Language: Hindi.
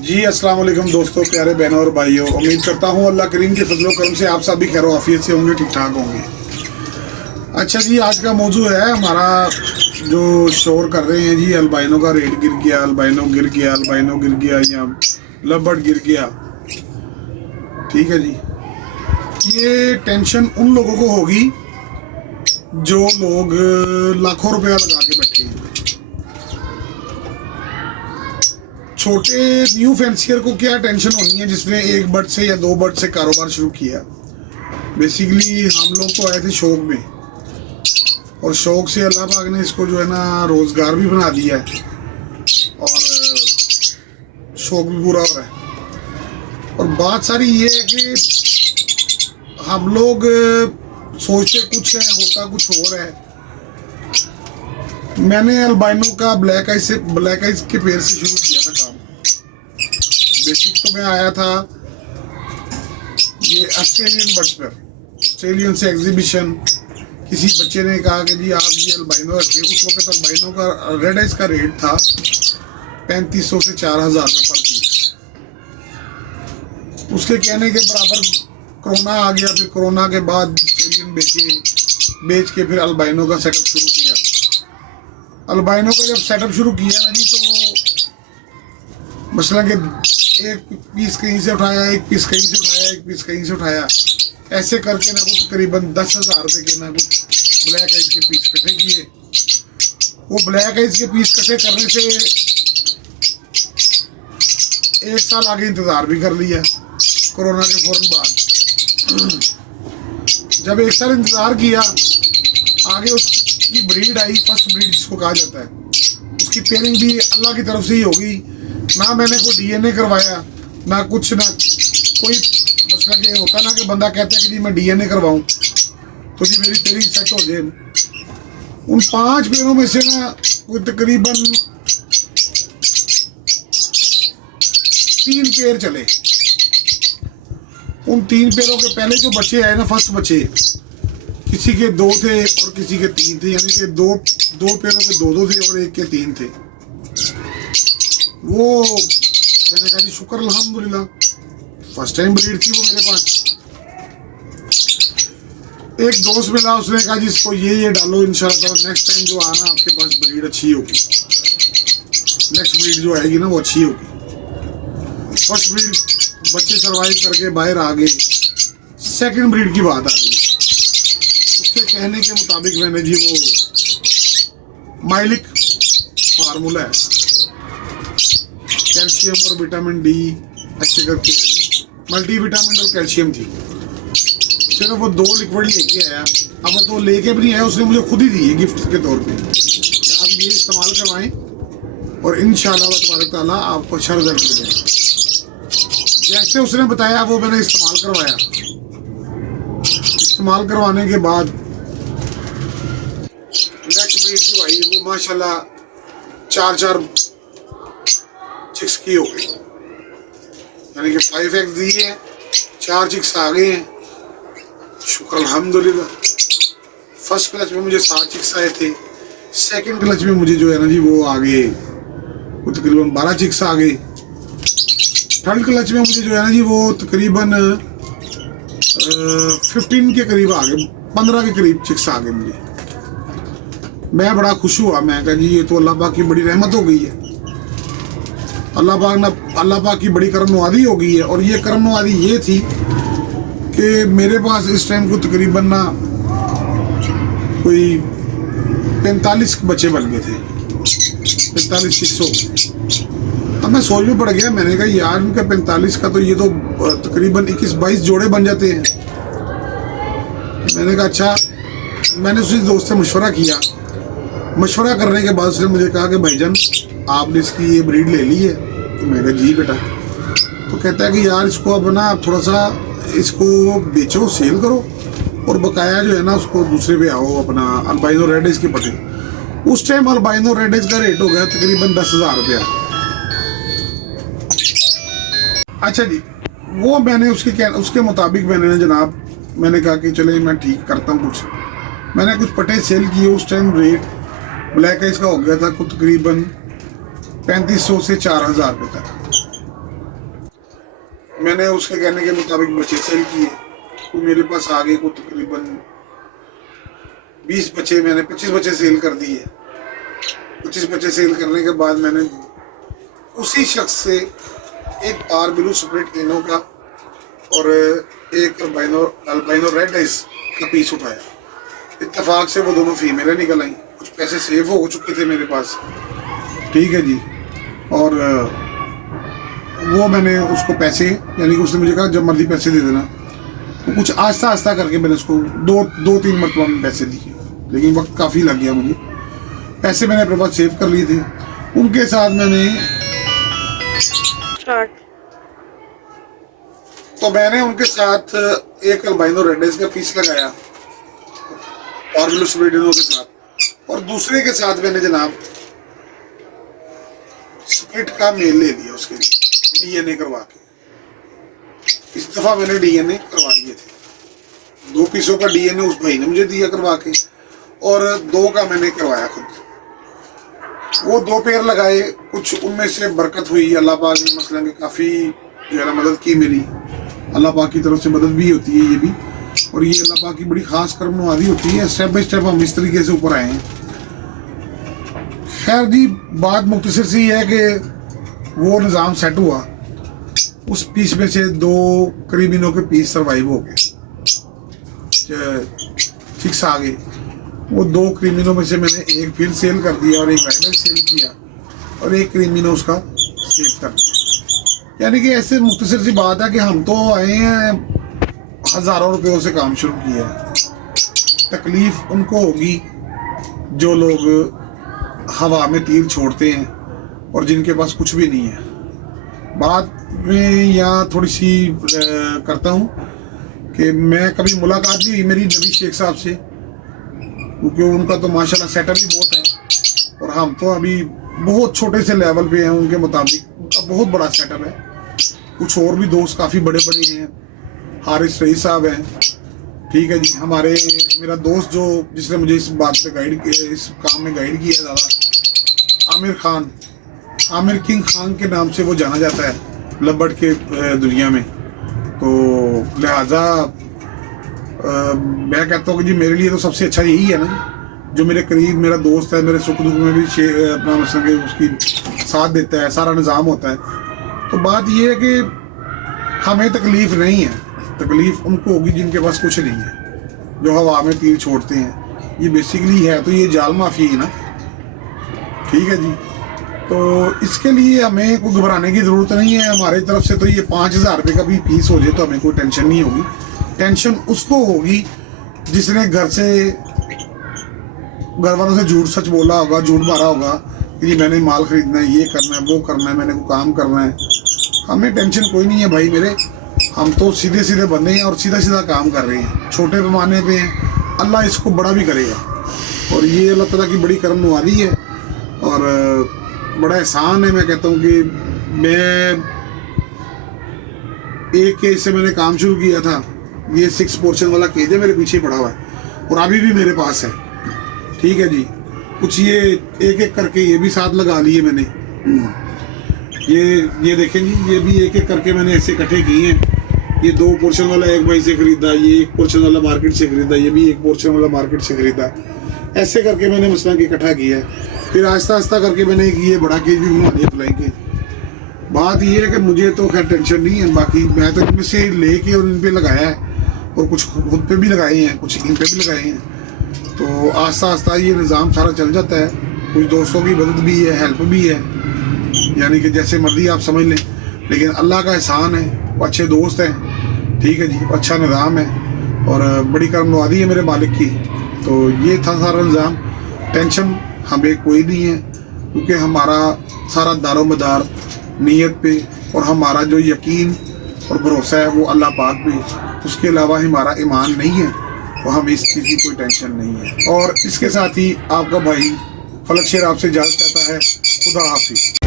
जी अस्सलाम वालेकुम दोस्तों, प्यारे बहनों और भाइयों। उम्मीद करता हूँ अल्लाह करीम के फजलो करम से आप सभी खैर आफियत से होंगे, ठीक ठाक होंगे। अच्छा जी, आज का मौजू है हमारा जो शोर कर रहे हैं जी, अल्बाइनो का रेट गिर गया, अल्बाइनो गिर गया, अल्बाइनो गिर गया या लबर्ड गिर गया। ठीक है जी, ये टेंशन उन लोगों को होगी जो लोग लाखों रुपया लगा के बैठे हैं। छोटे न्यू फैंसियर को क्या टेंशन होनी है जिसने एक बर्ड से या दो बर्ड से कारोबार शुरू किया। बेसिकली हम लोग तो आए थे शौक में, और शौक से अल्लाह पाक ने इसको जो है ना रोज़गार भी बना दिया है, और शौक भी पूरा हो रहा है। और बात सारी ये है कि हम लोग सोचते कुछ है, होता कुछ और है। मैंने अल्बाइनो का ब्लैक आइज के पेड़ से शुरू किया था काम। बेसिक तो मैं आया था ये ऑस्ट्रेलियन बर्ड्स पर, ऑस्ट्रेलियन से एग्जीबिशन। किसी बच्चे ने कहा कि जी आप ये अल्बाइनो रखिए। उस वक्त अल्बाइनो का रेड आइज का रेट था 3500 से 4000 रुपये पर पीस। उसके कहने के बराबर कोरोना आ गया। फिर कोरोना के बाद ऑस्ट्रेलियन बेच के फिर अल्बाइनो का सेटअप शुरू किया। अल्बाइनो का जब सेटअप शुरू किया ना जी, तो मसला कि एक पीस कहीं से उठाया, एक पीस कहीं से उठाया, एक पीस कहीं से उठाया, ऐसे करके ना कुछ तकरीबन 10,000 रुपये के ना कुछ ब्लैक आइज के पीस इकट्ठे किए। वो ब्लैक आइज के पीस इकट्ठे करने से एक साल आगे इंतज़ार भी कर लिया कोरोना के फौरन बाद। जब एक साल इंतज़ार किया, आगे उसकी ब्रीड आई, फर्स्ट ब्रीड जिसको कहा जाता है, उसकी पेयरिंग भी अल्लाह की तरफ से ही होगी। ना मैंने कोई डीएनए करवाया, ना कुछ, ना कोई मसला ये होता ना कि बंदा कहता है कि जी मैं डीएनए करवाऊं तो जी मेरी पेयरिंग सेट हो जाए। उन 5 पेयरों में से ना कोई तकरीबन 3 पेयर चले। उन 3 पेयरों के पहले जो बच्चे आए ना, फर्स्ट बच्चे, किसी के 2 थे और किसी के 3 थे, यानी कि दो पेयरों के 2 थे और एक के 3 थे। वो मैंने कहा जी शुक्र अल्हम्दुलिल्लाह, फर्स्ट टाइम ब्रीड थी वो मेरे पास। एक दोस्त मिला, उसने कहा जी इसको ये डालो, इंशाल्लाह नेक्स्ट टाइम जो आना आपके पास ब्रीड अच्छी होगी, नेक्स्ट ब्रीड जो आएगी ना वो अच्छी होगी। फर्स्ट ब्रीड बच्चे सर्वाइव करके बाहर आ गए। सेकंड ब्रीड की बात आ गई। उसके कहने के मुताबिक मैंने जी वो माइलिक फार्मूला है, कैल्शियम और विटामिन डी अच्छे करके है, मल्टी विटामिन और कैल्शियम थी। चलो वो 2 लिक्विड लेके आया। अब तो लेके भी नहीं आया, उसने मुझे खुद ही दी है गिफ्ट के तौर पे। आप ये इस्तेमाल करवाएं और इंशाल्लाह तबारक ताला आपको अच्छा रिजल्ट मिलेगा। जैसे उसने बताया वो मैंने इस्तेमाल करवाया। इस्तेमाल करवाने के बाद नेक्स्ट ब्रीड जो आई वो माशाल्लाह 4 चिक्स की हो गई, यानी कि 5 एग्स दिए हैं, 4 चिक्स आ गए हैं। शुक्र अल्हम्दुलिल्लाह। फर्स्ट क्लच में मुझे 7 चिक्स आए थे। सेकंड क्लच में मुझे जो है ना जी वो आ गए, वो तकरीबन 12 चिक्स आ गए। थर्ड क्लच में मुझे जो है ना जी वो तकरीबन 15 के करीब आ गए, 15 के करीब चिक्स आ गए मुझे। मैं बड़ा खुश हुआ। मैं कहा जी ये तो अल्लाह पाक की बड़ी रहमत हो गई है, अल्लाह पाक की बड़ी करम नवाज़ी हो गई है। और ये करम नवाज़ी ये थी कि मेरे पास इस टाइम को तकरीबन ना कोई 45 बच्चे बन गए थे, 45-600। अब मैं सोच में पड़ गया, मैंने कहा यार इनका 45 का तो ये तो तकरीबन 21-22 जोड़े बन जाते हैं। मैंने कहा अच्छा। मैंने उसी दोस्त से मशवरा किया। मशवरा करने के बाद उसने मुझे कहा कि भाईजान आपने इसकी ये ब्रीड ले ली है। तो मैं कहा जी बेटा। तो कहता है कि यार इसको अब ना थोड़ा सा इसको बेचो, सेल करो, और बकाया जो है ना उसको दूसरे पे आओ अपना अल्बाइनो रेड आइज के पटे। उस टाइम अल्बाइनो रेड आइज का रेट हो गया तकरीबन 10,000 रुपया। अच्छा जी, वो मैंने उसके मुताबिक मैंने जनाब मैंने कहा कि चले मैं ठीक करता हूँ कुछ। मैंने कुछ पटे सेल किए। उस टाइम रेट ब्लैक आइज का हो गया था कुछ तकरीबन 3500 से 4000 रुपये तक। मैंने उसके कहने के मुताबिक बच्चे सेल किए, तो मेरे पास आगे को तकरीबन 20 बच्चे, मैंने 25 बच्चे सेल कर दिए। 25 बच्चे सेल करने के बाद मैंने उसी शख्स से एक पार ब्लू स्प्लिट इनो का और एक अल्बाइनो रेड आइस का पीस उठाया। इत्तेफाक से वो दोनों फीमेलें निकल आई, कुछ पैसे सेव हो चुके थे मेरे पास, ठीक है जी। और वो मैंने उसको पैसे, यानी कि उसने मुझे कहा जब मर्जी पैसे दे देना, तो कुछ आस्ता आस्ता करके मैंने उसको दो तीन मरतबा में पैसे दिए, लेकिन वक्त काफ़ी लग गया मुझे। पैसे मैंने अपने पास सेव कर लिए थे। उनके साथ मैंने उनके साथ एक अल्बाइनो रेड का पीस लगाया और ब्लू स्प्लिटिनो के साथ, और दूसरे के साथ मैंने जनाब स्प्लिट का मेल ले लिया उसके लिए, डीएनए करवा के। इस दफा मैंने डीएनए करवा लिए थे। 2 पीसों का डीएनए उस भाई ने मुझे दिया करवा के, और 2 का मैंने करवाया खुद। वो 2 पेयर लगाए, कुछ उनमें से बरकत हुई। अल्लाह पाक ने मसलन के काफ़ी जो है ना मदद की मेरी। अल्लाह पाक की तरफ से मदद भी होती है ये भी, और ये अल्लाह पाक की बड़ी खास कर्म नवाज़ी होती है। स्टेप बाई स्टेप हम इस तरीके से ऊपर आए हैं। खैर जी, बात मुख्तसर सी है कि वो निज़ाम सेट हुआ, उस पीस में से 2 करीबिनों के पीस सर्वाइव हो गए, चिक्स आ गए। वो 2 क्रीमिनों में से मैंने एक फिर सेल कर दिया और एक राइडर सेल किया, और एक क्रीमिनो उसका सेव कर दिया। यानी कि ऐसे मुख्तसर सी बात है कि हम तो आए हैं हज़ारों रुपयों से काम शुरू किया है। तकलीफ़ उनको होगी जो लोग हवा में तीर छोड़ते हैं और जिनके पास कुछ भी नहीं है। बात में यहाँ थोड़ी सी करता हूँ कि मैं कभी मुलाकात नहीं हुई मेरी नबी शेख साहब से, क्योंकि उनका तो माशाल्लाह सेटअप ही बहुत है, और हम तो अभी बहुत छोटे से लेवल पे हैं उनके मुताबिक। उनका बहुत बड़ा सेटअप है। कुछ और भी दोस्त काफ़ी बड़े बड़े हैं, हारिस रईस साहब हैं, ठीक है जी। मेरा दोस्त जो जिसने मुझे इस बात पे गाइड किया, इस काम में गाइड किया ज़्यादा, आमिर खान, आमिर किंग खान के नाम से वो जाना जाता है लबड़ के दुनिया में। तो लिहाजा मैं कहता हूँ कि जी मेरे लिए तो सबसे अच्छा यही है ना, जो मेरे करीब मेरा दोस्त है, मेरे सुख दुख में भी अपना मतलब कि उसकी साथ देता है, सारा निज़ाम होता है। तो बात ये है कि हमें तकलीफ़ नहीं है, तकलीफ़ उनको होगी जिनके पास कुछ नहीं है, जो हवा में तीर छोड़ते हैं। ये बेसिकली है तो ये जाल माफी है ना, ठीक है जी। तो इसके लिए हमें कोई घबराने की ज़रूरत नहीं है। हमारी तरफ से तो ये 5000 रुपये का भी फीस हो जाए तो हमें कोई टेंशन नहीं होगी। टेंशन उसको होगी जिसने घर वालों से झूठ सच बोला होगा, झूठ मारा होगा कि मैंने माल ख़रीदना है, ये करना है, वो करना है, मैंने को काम करना है। हमें टेंशन कोई नहीं है भाई मेरे, हम तो सीधे सीधे बंदे हैं और सीधा सीधा काम कर रहे हैं, छोटे पैमाने पे हैं। अल्लाह इसको बड़ा भी करेगा, और ये अल्लाह ताला की बड़ी करम नवाज़ी है और बड़ा एहसान है। मैं कहता हूँ कि मैं एक केज से मैंने काम शुरू किया था, ये 6 पोर्शन वाला केज है मेरे पीछे पड़ा हुआ है और अभी भी मेरे पास है, ठीक है जी। कुछ ये एक एक करके ये भी साथ लगा लिए मैंने, ये देखें जी, ये भी एक एक करके मैंने ऐसे इकट्ठे किए हैं। ये 2 पोर्शन वाला एक भाई से ख़रीदा, ये 1 पोर्शन वाला मार्केट से ख़रीदा, ये भी 1 पोर्शन वाला मार्केट से ख़रीदा। ऐसे करके मैंने मसला कि इकट्ठा किया है। फिर आहिस्ता आहिस्ता करके मैंने ये बड़ा केज भी बना लिया, फ्लाई केज। बात ये है कि मुझे तो खैर टेंशन नहीं है, बाकी मैं तो इनमें से लेके और इन पे लगाया है, और कुछ खुद पे भी लगाए हैं, कुछ इन पे भी लगाए हैं। तो आहिस्ता आहिस्ता ये निज़ाम सारा चल जाता है। कुछ दोस्तों की मदद भी है, हेल्प भी है, यानी कि जैसे मर्जी आप समझ लें, लेकिन अल्लाह का एहसान है, वो अच्छे दोस्त हैं, ठीक है जी, अच्छा निज़ाम है और बड़ी करम नवाज़ी है मेरे मालिक की। तो ये था सारा निज़ाम। टेंशन हमें कोई नहीं है, क्योंकि हमारा सारा दारोमदार नीयत पे और हमारा जो यकीन और भरोसा है वो अल्लाह पाक पे, उसके अलावा हमारा ईमान नहीं है, तो हमें इस चीज़ की कोई टेंशन नहीं है। और इसके साथ ही आपका भाई फलक शेर आपसे इजाज़त चाहता है। खुदा हाफिज़।